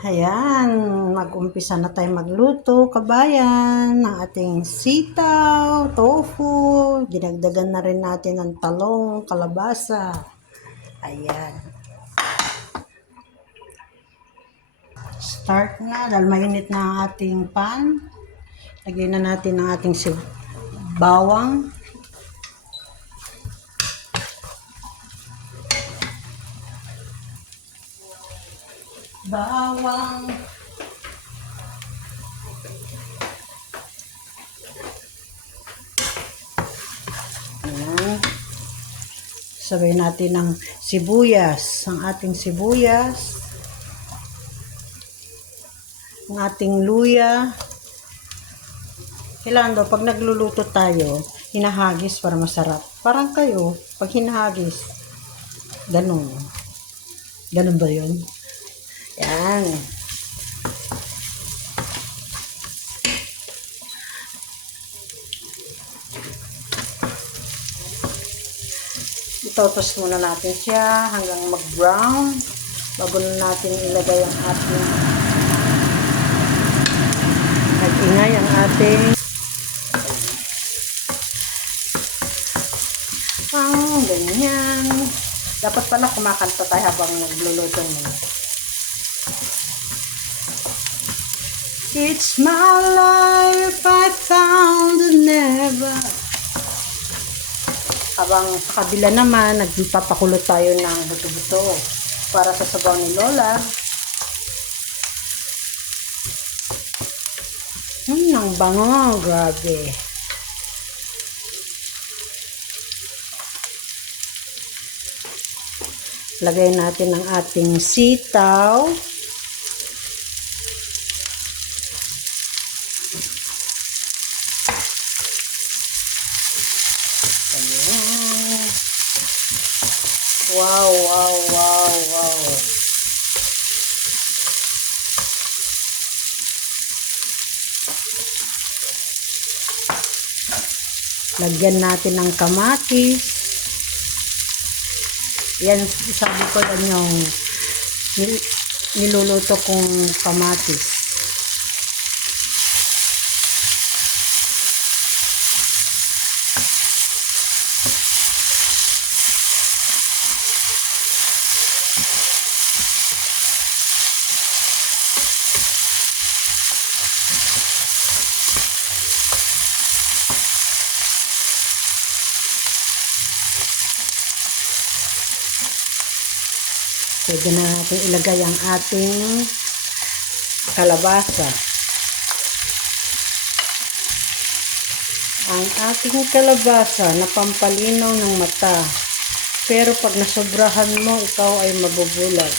Ayan, mag-umpisa na tayo magluto, kabayan, ng ating sitaw, tofu, dinagdagan na rin natin ng talong, kalabasa. Ayan. Start na, dahil mainit na ang ating pan. Lagyan na natin ang ating bawang. Bawang. Ayan. Sabay natin ng sibuyas, ang ating sibuyas, ang ating luya. Kailangan daw, pag nagluluto tayo, hinahagis para masarap. Parang kayo, pag hinahagis, ganun. Ganun ba yun? Yan. Itotos muna natin siya hanggang mag-brown. Bago na natin ilagay ang ating mag-ingay ang ating ganyan. Dapat pala kumakanta tayo habang nagluluto mo. It's my life, I found never. Habang sa kabila naman, nagpapakulo tayo ng buto-buto para sa sabaw ni Lola. Ang bango, grabe. Lagay natin ang ating sitaw. Ayan. Wow, wow, wow, wow. Lagyan natin ng kamatis. Yan, sabi ko lang yung niluluto kong kamatis. Pwede na natin ilagay ang ating kalabasa. Ang ating kalabasa na pampalinaw ng mata. Pero pag nasobrahan mo, ikaw ay mabubulag.